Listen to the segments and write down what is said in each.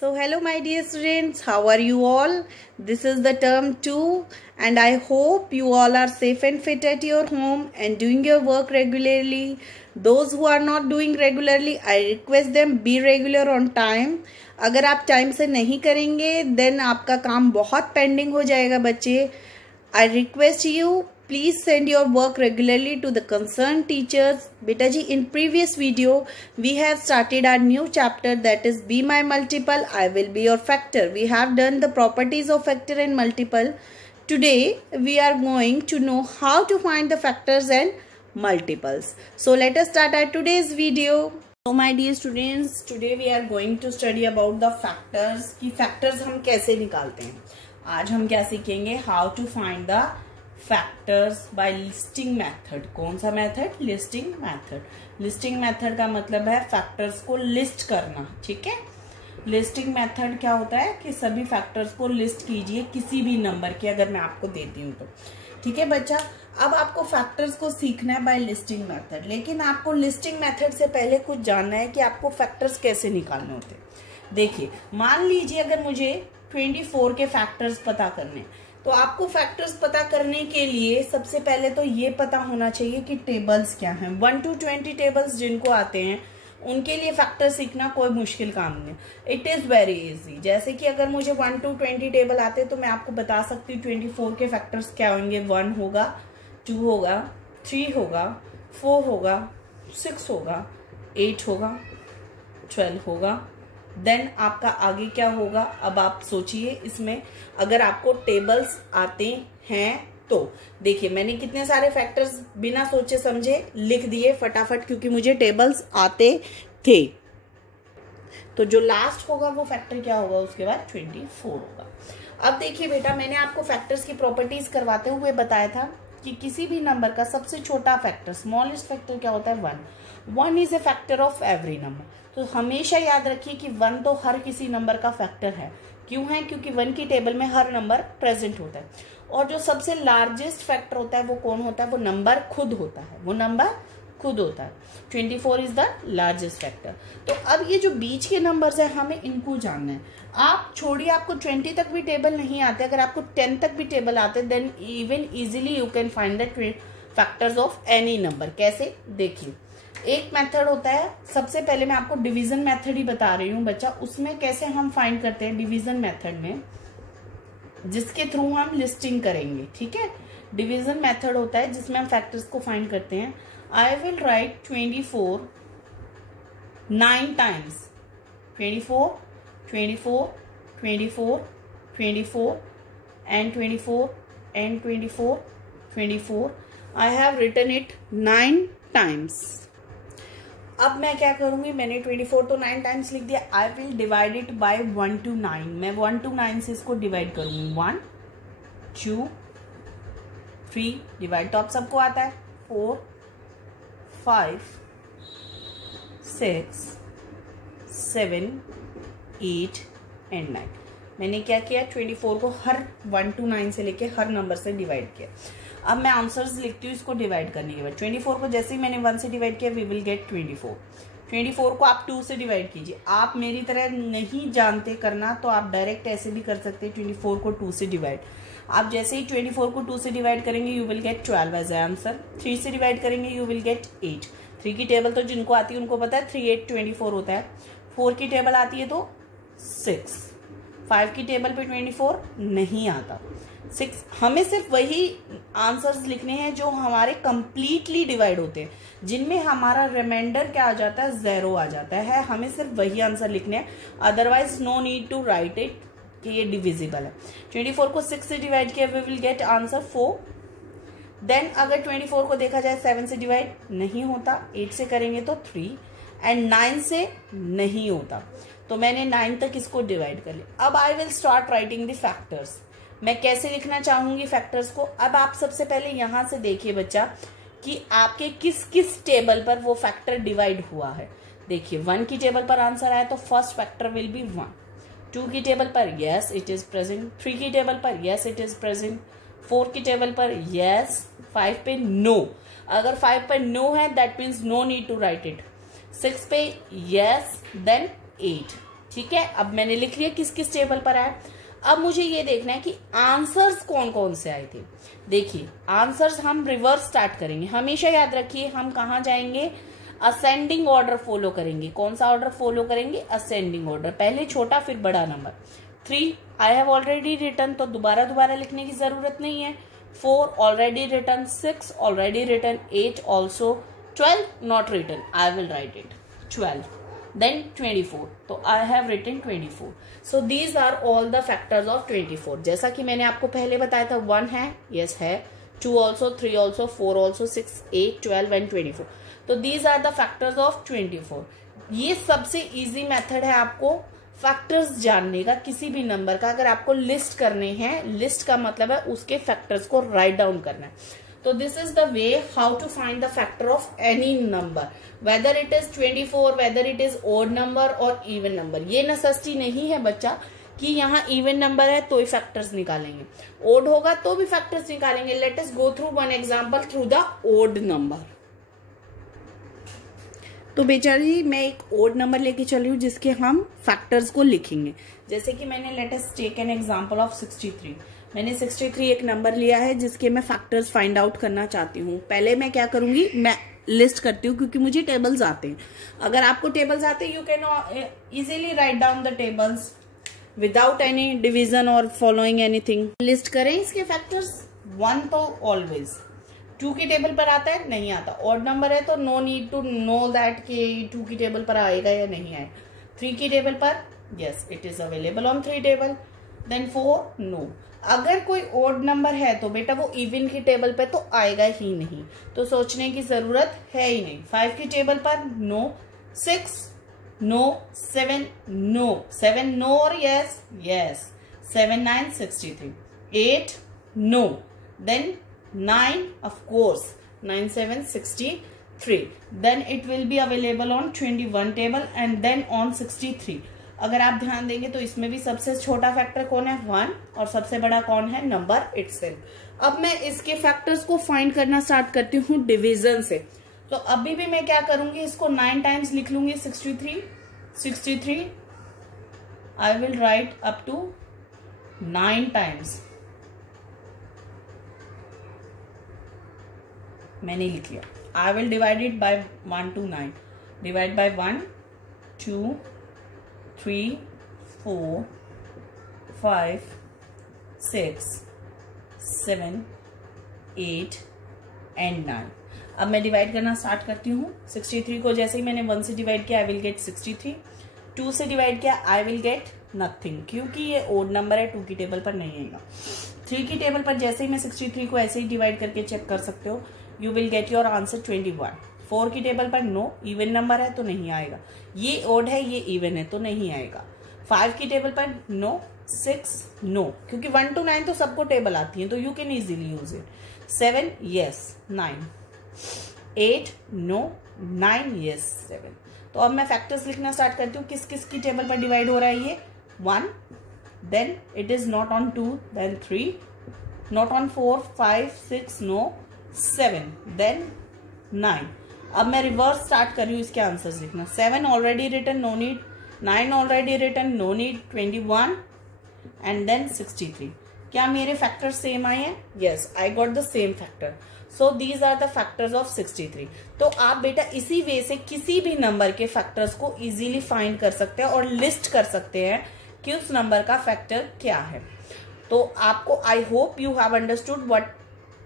So hello my dear students, how are you all? This is the term 2 and I hope you all are safe and fit at your home and doing your work regularly. Those who are not doing regularly, I request them be regular on time. अगर आप time से नहीं करेंगे then आपका काम बहुत pending हो जाएगा बच्चे. I request you, please send your work regularly to the concerned teachers. Beta ji, in previous video we have started our new chapter, that is Be My Multiple, I Will Be Your Factor. We have done the properties of factor and multiple. Today we are going to know how to find the factors and multiples. So let us start our today's video. So my dear students, today we are going to study about the factors. कि factors हम कैसे निकालते हैं. आज हम क्या सीखेंगे, how to find the factors by listing method. कौन सा method? Listing method. Listing method का मतलब है फैक्टर्स को लिस्ट करना. ठीक है, लिस्टिंग मेथड क्या होता है कि सभी फैक्टर्स को लिस्ट कीजिए किसी भी नंबर के, अगर मैं आपको देती हूँ तो. ठीक है बच्चा, अब आपको फैक्टर्स को सीखना है बाय लिस्टिंग मेथड, लेकिन आपको लिस्टिंग मेथड से पहले कुछ जानना है कि आपको फैक्टर्स कैसे निकालने होते हैं. देखिए, मान लीजिए अगर मुझे 24 के फैक्टर्स पता करने, तो आपको फैक्टर्स पता करने के लिए सबसे पहले तो ये पता होना चाहिए कि टेबल्स क्या हैं. 1 to 20 टेबल्स जिनको आते हैं उनके लिए फैक्टर सीखना कोई मुश्किल काम नहीं. It is very easy. जैसे कि अगर मुझे 1 to 20 टेबल आते हैं तो मैं आपको बता सकती हूँ 24 के फैक्टर्स क्या होंगे. 1 होगा, 2 होगा, 3 होगा, 4 होगा, 6 होगा, 8 होगा, 12 होगा. देन आपका आगे क्या होगा. अब आप सोचिए, इसमें अगर आपको टेबल्स आते हैं तो देखिए मैंने कितने सारे फैक्टर्स बिना सोचे समझे लिख दिए फटाफट, क्योंकि मुझे टेबल्स आते थे. तो जो लास्ट होगा वो फैक्टर क्या होगा, उसके बाद 24 होगा. अब देखिए बेटा, मैंने आपको फैक्टर्स की प्रॉपर्टीज करवाते हुए बताया था कि किसी भी नंबर का सबसे छोटा फैक्टर, स्मॉलेस्ट फैक्टर क्या होता है, 1. 1 is a factor of every number. तो हमेशा याद रखिए कि 1 तो हर किसी नंबर का फैक्टर है. क्यों है? क्योंकि 1 की टेबल में हर नंबर प्रेजेंट होता है. और जो सबसे लार्जेस्ट फैक्टर होता है वो कौन होता है? वो नंबर खुद होता है. वो नंबर खुद होता है. 24 इज द लार्जेस्ट फैक्टर. तो अब ये जो बीच के नंबर्स है हमें इनको जानना है. आप छोड़िए, आपको 20 तक भी टेबल नहीं आते, अगर आपको 10 तक भी टेबल आते then even easily you can find the factors of any number. कैसे? देखिए, एक मेथड होता है, सबसे पहले मैं आपको डिवीजन मेथड ही बता रही हूँ बच्चा. उसमें कैसे हम फाइंड करते हैं डिवीजन मेथड में, जिसके थ्रू हम लिस्टिंग करेंगे. ठीक है, डिवीजन मेथड होता है जिसमें हम फैक्टर्स को फाइंड करते हैं. आई will right 24 9 times. 24 24 24 24 and 24 and 24 24. I have written it 9 times. अब मैं क्या करूंगी, मैंने 24 तो 9 टाइम्स लिख दिया. आई will divide it by 1 to 9. मैं 1 to 9 से इसको डिवाइड करूंगी. 1 2 3 डिवाइड तो आप सबको आता है. 4 5 6 7 8 and 9. मैंने क्या किया, 24 को हर 1 to 9 से लेके हर नंबर से डिवाइड किया. अब मैं आंसर्स लिखती हूँ इसको डिवाइड करने के बाद. 24 को जैसे ही मैंने 1 से डिवाइड किया, वी विल गेट 24. 24 को आप 2 से डिवाइड कीजिए. आप मेरी तरह नहीं जानते करना तो आप डायरेक्ट ऐसे भी कर सकते हैं. 24 को 2 से डिवाइड. आप जैसे ही 24 को 2 से डिवाइड करेंगे you will get 12 as answer. 3 से डिवाइड करेंगे यू विल गेट 8. 3 की टेबल तो जिनको आती है उनको पता है 3 8 24 होता है. 4 की टेबल आती है तो 6. 5 की टेबल पे 24 नहीं आता. 6. हमें सिर्फ वही आंसर्स लिखने हैं जो हमारे कंप्लीटली डिवाइड होते हैं, जिनमें हमारा रिमाइंडर क्या आ जाता है, 0 आ जाता है. हमें सिर्फ वही आंसर लिखने हैं, otherwise no need to write it कि ये डिविजिबल है. 24 को 6 से डिवाइड किया, we will get answer 4. Then अगर 24 को देखा जाए 7 से डिवाइड नहीं होता, 8 से करेंगे तो 3 एंड 9 से नहीं होता. तो मैंने 9 तक इसको डिवाइड कर लिया. अब I will start writing the factors. मैं कैसे लिखना चाहूंगी फैक्टर्स को. अब आप सबसे पहले यहां से देखिए बच्चा कि आपके किस किस टेबल पर वो फैक्टर डिवाइड हुआ है. देखिए, 1 की टेबल पर आंसर आया तो फर्स्ट फैक्टर विल बी 1. 2 की टेबल पर यस इट इज प्रेजेंट. 3 की टेबल पर यस इट इज प्रेजेंट. 4 की टेबल पर यस. 5 पे नो. अगर 5 पर नो है that means no need to write it. 6 पे यस, देन 8. ठीक है, अब मैंने लिख लिया किस किस टेबल पर आया। अब मुझे ये देखना है कि आंसर्स कौन कौन से आए थे। देखिए आंसर्स हम रिवर्स स्टार्ट करेंगे, हमेशा याद रखिए हम कहाँ जाएंगे, असेंडिंग ऑर्डर फॉलो करेंगे। कौन सा ऑर्डर फॉलो करेंगे, असेंडिंग ऑर्डर, पहले छोटा फिर बड़ा number. 3 I have already written, तो दोबारा लिखने की जरूरत नहीं है। 4 already written, 6 already written, 8 also, 12 not written, I will write it 12, then 24, तो I have written 24. So these are all the factors of 24. जैसा कि मैंने आपको पहले बताया था 1 है, yes है, 2 also, 3 also, 4 also, 6, 8, 12 and 24. तो these are the factors of 24. ये सबसे easy method है आपको फैक्टर्स जानने का किसी भी नंबर का। अगर आपको लिस्ट करने हैं, लिस्ट का मतलब है उसके फैक्टर्स को राइट डाउन करना है। तो this is the way how to find the factor of any number, whether it is 24, whether it is odd number और इवन नंबर। ये नेसेसिटी नहीं है बच्चा कि यहाँ इवन नंबर है तो ही फैक्टर्स निकालेंगे, ओड होगा तो भी फैक्टर्स निकालेंगे। Let us go through one example through the odd number. तो बेचारी मैं एक ओड नंबर लेके चल रही हूँ जिसके हम फैक्टर्स को लिखेंगे। जैसे कि मैंने let us take an example of 63। मैंने 63 एक नंबर लिया है जिसके मैं फैक्टर्स फाइंड आउट करना चाहती हूँ। पहले मैं क्या करूंगी, मैं लिस्ट करती हूँ क्योंकि मुझे टेबल्स आते हैं। अगर आपको टेबल्स आते हैं you can easily right down the tables without any division और फॉलोइंग एनीथिंग। लिस्ट करें इसके फैक्टर्स। 1 तो ऑलवेज, 2 की टेबल पर आता है, नहीं आता। ऑड नंबर है तो no need to know that कि 2 की टेबल पर आएगा या नहीं आएगा। 3 की टेबल पर yes it is available on 3 table. Then 4 no. अगर कोई ओड नंबर है तो बेटा वो इवन की टेबल पे तो आएगा ही नहीं, तो सोचने की जरूरत है ही नहीं। 5 की टेबल पर नो, 6 नो, 7 नो, 7 नो और yes yes, 7 9 63, 8 no, then 9 of course, 9 7 63, then it will be available on 21 table and then on 63। अगर आप ध्यान देंगे तो इसमें भी सबसे छोटा फैक्टर कौन है, 1, और सबसे बड़ा कौन है, नंबर इटसेल्फ। अब मैं इसके फैक्टर्स को फाइंड करना स्टार्ट करती हूँ डिवीजन से। तो अभी भी मैं क्या करूंगी, इसको 9 टाइम्स लिख लूंगी। 63 I will write up to 9 times. मैंने लिख लिया। I will divide it by 1 to 9, divide by 1 2 3 4 5 6 7 8 and 9। अब मैं डिवाइड करना स्टार्ट करती हूँ। 63 को जैसे ही मैंने 1 से डिवाइड किया आई विल गेट 63, 2 से डिवाइड किया आई विल गेट नथिंग क्योंकि ये ओड नंबर है, 2 की टेबल पर नहीं आएगा। 3 की टेबल पर जैसे ही मैं 63 को ऐसे ही डिवाइड करके चेक कर सकते हो, you will get your answer 21। 4 की टेबल पर नो, इवन नंबर है तो नहीं आएगा। ये ओड है ये इवन है तो नहीं आएगा। 5 की टेबल पर नो, 6 नो क्योंकि 1 to 9 तो सबको टेबल आती है तो you can easily use it. 7 yes, 9, 8 no, 9 yes 7। तो अब मैं फैक्टर्स लिखना स्टार्ट करती हूँ। किस किस की टेबल पर डिवाइड हो रहा है ये, 1, then it is not on 2, then 3, not on 4 5 6 no, 7, then 9। अब मैं रिवर्स स्टार्ट कर रही हूँ इसके आंसर्स लिखना। 7 already written, no need. 9 already written, no need. 21 and then 63। क्या मेरे फैक्टर सेम आए हैं? Yes, I got the same factor. So these are the factors of 63। तो आप बेटा इसी वे से किसी भी नंबर के फैक्टर्स को इजीली फाइंड कर सकते हैं और लिस्ट कर सकते हैं कि उस नंबर का फैक्टर क्या है। तो आपको I hope you have understood what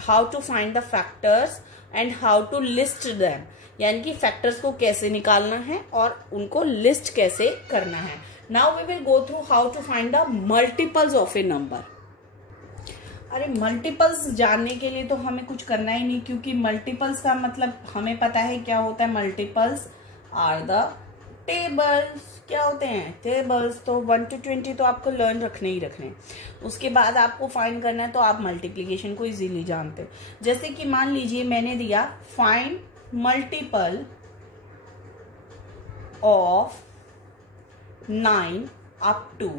how to find the factors and how to list them, यानी कि फैक्टर्स को कैसे निकालना है और उनको लिस्ट कैसे करना है। Now we will go through how to find the multiples of a number. अरे मल्टीपल्स जानने के लिए तो हमें कुछ करना ही नहीं, क्योंकि मल्टीपल्स का मतलब हमें पता है क्या होता है। Multiples are the tables. क्या होते हैं टेबल्स? तो 1 to 20 तो आपको लर्न रखने ही रखने। उसके बाद आपको फाइंड करना है तो आप मल्टीप्लीकेशन को इजीली जानते हैं। जैसे कि मान लीजिए मैंने दिया find multiple of 9 up to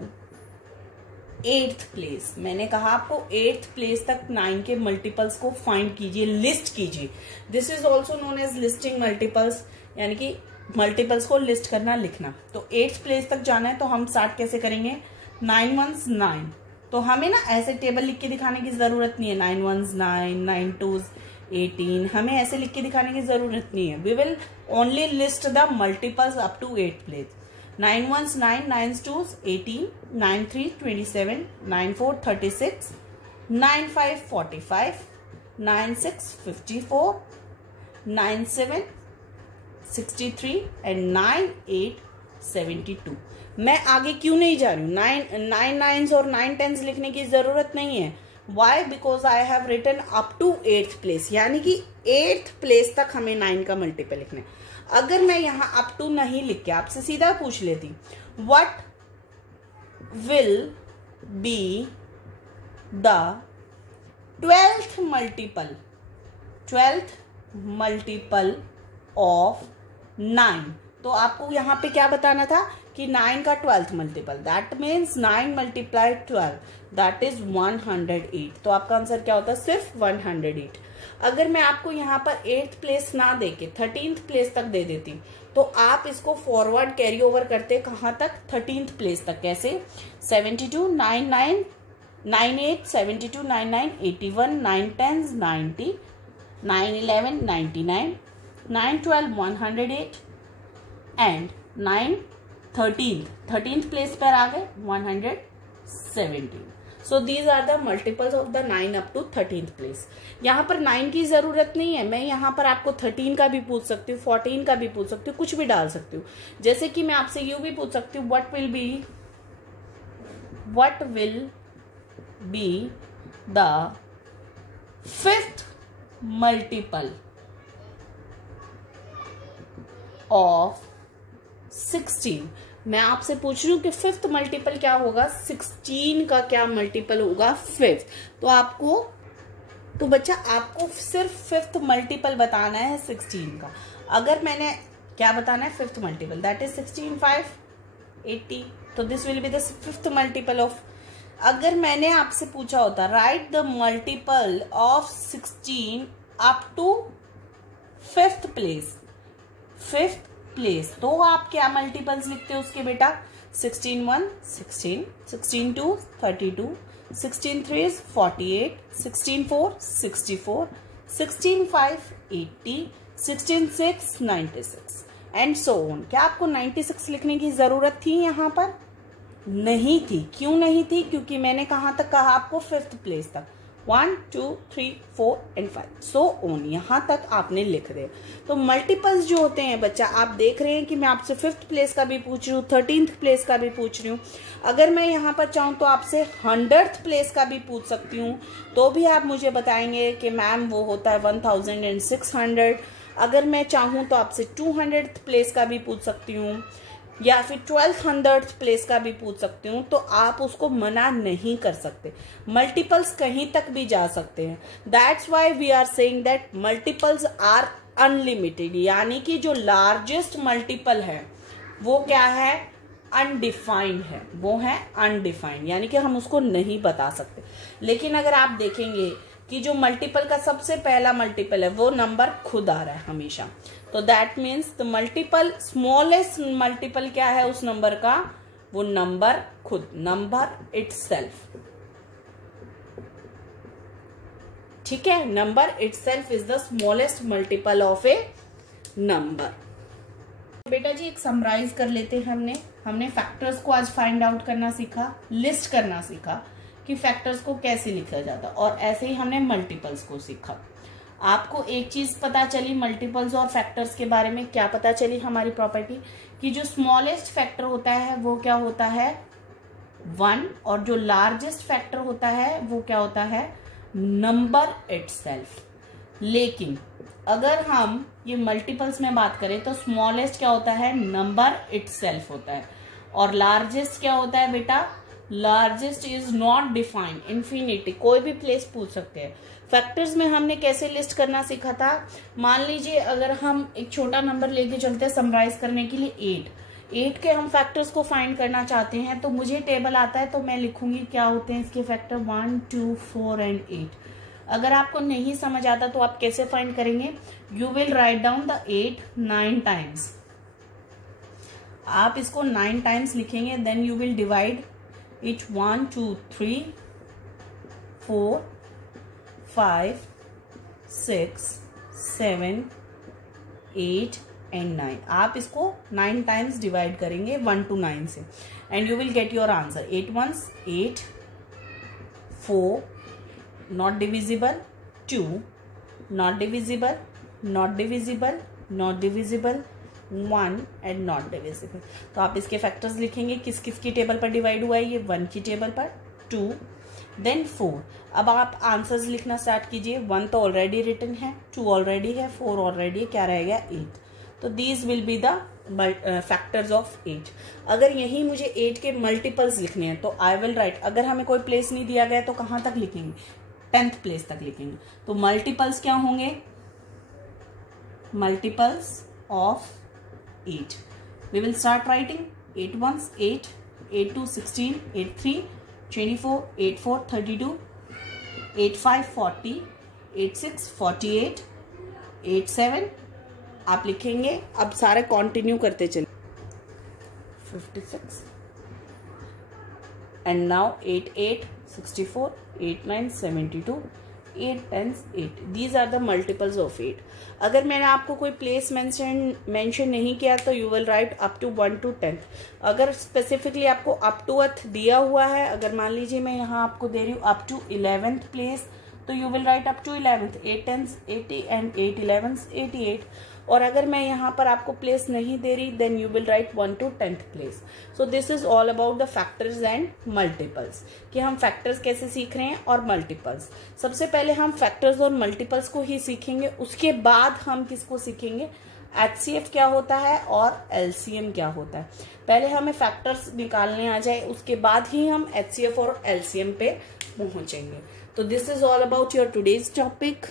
8th place. मैंने कहा आपको 8th प्लेस तक 9 के मल्टीपल्स को फाइंड कीजिए, लिस्ट कीजिए। This is also known as listing multiples, यानी कि मल्टीपल्स को लिस्ट करना, लिखना। तो 8th प्लेस तक जाना है तो हम स्टार्ट कैसे करेंगे, 9 1s 9। तो हमें ना ऐसे टेबल लिख के दिखाने की जरूरत नहीं है, 9 1s 9, 9 2s 18, हमें ऐसे लिख के दिखाने की जरूरत नहीं है। We will only list the multiples up to 8th place. 9 1s 9, 9 2s 18, 9 3 27, 9 4 36, 9 5 45, 9 6 54, 9 7 63 and 9 8 72। मैं आगे क्यों नहीं जा रही हूँ, 9 9s और 9 10s लिखने की जरूरत नहीं है। Why? Because I have written up to 8th place, यानी कि 8th प्लेस तक हमें 9 का मल्टीपल लिखना है। अगर मैं यहाँ अप टू नहीं लिख के आपसे सीधा पूछ लेती, what will be the 12th multiple of 9, तो आपको यहाँ पे क्या बताना था कि 9 का 12th multiple, that means 9 multiplied 12, that is 108। तो आपका आंसर क्या होता है, सिर्फ 108। अगर मैं आपको यहाँ पर 8th प्लेस ना दे के 13th प्लेस तक दे देती, तो आप इसको फॉरवर्ड कैरी ओवर करते कहाँ तक, 13th प्लेस तक। कैसे, 72 9 9 9 8 72 9 9 81, 9 10s 90, 9 11 99, 9 12 108 एंड 9 13th प्लेस पर आ गए 117। So these are the multiples of the 9 up to 13th place. यहाँ पर 9 की जरूरत नहीं है, मैं यहाँ पर आपको 13 का भी पूछ सकती हूँ, 14 का भी पूछ सकती हूँ, कुछ भी डाल सकती हूँ। जैसे कि मैं आपसे यू भी पूछ सकती हूँ, what will be the 5th multiple of 16। मैं आपसे पूछ रही हूँ कि 5th मल्टीपल क्या होगा, 16 का क्या मल्टीपल होगा 5th। तो बच्चा आपको सिर्फ 5th मल्टीपल बताना है 16 का। अगर मैंने क्या बताना है, 5th मल्टीपल, दैट इज 16 5 80, तो this will be the 5th multiple of. अगर मैंने आपसे पूछा होता write the multiple of 16 up to 5th place, तो आप क्या मल्टीपल्स लिखते हो उसके बेटा, 16 1 16, 16 2 32, 16 3 48, 16 4 64, 16 5 80, 16 6 96 एंड सो ऑन। क्या आपको 96 लिखने की जरूरत थी यहाँ पर? नहीं थी। क्यों नहीं थी? क्योंकि मैंने कहाँ तक कहा आपको, 5th प्लेस तक, 1 2 3 4 एंड 5 सो ऑन, यहाँ तक आपने लिख दिया। तो मल्टीपल्स जो होते हैं बच्चा, आप देख रहे हैं कि मैं आपसे 5th प्लेस का भी पूछ रही हूँ, 13th प्लेस का भी पूछ रही हूँ। अगर मैं यहाँ पर चाहूँ तो आपसे 100th प्लेस का भी पूछ सकती हूँ, तो भी आप मुझे बताएंगे कि मैम वो होता है 1600। अगर मैं चाहूँ तो आपसे 200th प्लेस का भी पूछ सकती हूँ, या फिर 1200th प्लेस का भी पूछ सकती हूँ, तो आप उसको मना नहीं कर सकते। मल्टीपल्स कहीं तक भी जा सकते हैं। That's why we are saying that multiples are unlimited, यानी कि जो लार्जेस्ट मल्टीपल है वो क्या है, अनडिफाइंड है, वो है अनडिफाइंड, यानी कि हम उसको नहीं बता सकते। लेकिन अगर आप देखेंगे कि जो मल्टीपल का सबसे पहला मल्टीपल है वो नंबर खुद आ रहा है हमेशा, तो that means the multiple smallest multiple क्या है उस नंबर का, वो नंबर खुद, नंबर इटसेल्फ। ठीक है, number itself is the smallest multiple of a number. बेटा जी एक समराइज कर लेते हैं। हमने फैक्टर्स को आज फाइंड आउट करना सीखा, लिस्ट करना सीखा कि फैक्टर्स को कैसे लिखा जाता, और ऐसे ही हमने मल्टीपल्स को सीखा। आपको एक चीज पता चली मल्टीपल्स और फैक्टर्स के बारे में, क्या पता चली हमारी प्रॉपर्टी, कि जो स्मॉलेस्ट फैक्टर होता है वो क्या होता है 1, और जो लार्जेस्ट फैक्टर होता है वो क्या होता है नंबर इटसेल्फ। लेकिन अगर हम ये मल्टीपल्स में बात करें तो स्मॉलेस्ट क्या होता है, नंबर इटसेल्फ होता है, और लार्जेस्ट क्या होता है बेटा, largest is not defined, infinity, कोई भी प्लेस पूछ सकते हैं। फैक्टर्स में हमने कैसे लिस्ट करना सीखा था, मान लीजिए अगर हम एक छोटा नंबर लेके चलते हैं समराइज करने के लिए 8 के हम फैक्टर्स को फाइंड करना चाहते हैं, तो मुझे टेबल आता है तो मैं लिखूंगी क्या होते हैं इसके फैक्टर 1 2 4 एंड 8। अगर आपको नहीं समझ आता तो आप कैसे फाइंड करेंगे, you will write down the 8 9 times, आप इसको 9 टाइम्स लिखेंगे, then you will divide it 1 2 3 4 5 6 7 8 and 9। आप इसको 9 टाइम्स डिवाइड करेंगे 1 to 9 से, and you will get your answer. 8 ones 8, 4 not divisible, 2 not divisible, not divisible, not divisible, 1 and not divisible. तो आप इसके फैक्टर्स लिखेंगे, किस किस की टेबल पर डिवाइड हुआ है, ये 1 की टेबल पर, 2 देन 4। अब आप आंसर्स लिखना स्टार्ट कीजिए। 1 तो ऑलरेडी रिटन है, 2 ऑलरेडी है, 4 ऑलरेडी है, क्या रहेगा 8। तो these will be the factors of 8। अगर यही मुझे 8 के मल्टीपल्स लिखने हैं तो आई विल राइट, अगर हमें कोई प्लेस नहीं दिया गया तो कहाँ तक लिखेंगे, 10th प्लेस तक लिखेंगे। तो मल्टीपल्स क्या होंगे, multiples of 8। We will start writing. 8 ones 8, 8 2 16, 8 3 24, 8 4 32, 8 5 40, 8 6 48, 8 7 आप लिखेंगे। अब सारे कंटिन्यू करते चलिए। 56 and now 8 8 64, 8 9 72, 8 10 8। These are the multiples of 8। अगर मैंने आपको कोई प्लेस मेंशन नहीं किया तो you will write up to 1 to 10। अगर स्पेसिफिकली आपको अप टू अर्थ दिया हुआ है, अगर मान लीजिए मैं यहाँ आपको दे रही हूँ अप टू 11th प्लेस, तो you will write up to 11th, 8 10s 80 and 8 11s 88। और अगर मैं यहाँ पर आपको प्लेस नहीं दे रही, then you will write 1 to 10th place. So this is all about the factors and multiples, कि हम फैक्टर्स कैसे सीख रहे हैं और मल्टीपल्स। सबसे पहले हम फैक्टर्स और मल्टीपल्स को ही सीखेंगे, उसके बाद हम किसको सीखेंगे, HCF क्या होता है और LCM क्या होता है। पहले हमें फैक्टर्स निकालने आ जाए, उसके बाद ही हम HCF और LCM पे पहुंचेंगे। तो this is all about your today's topic.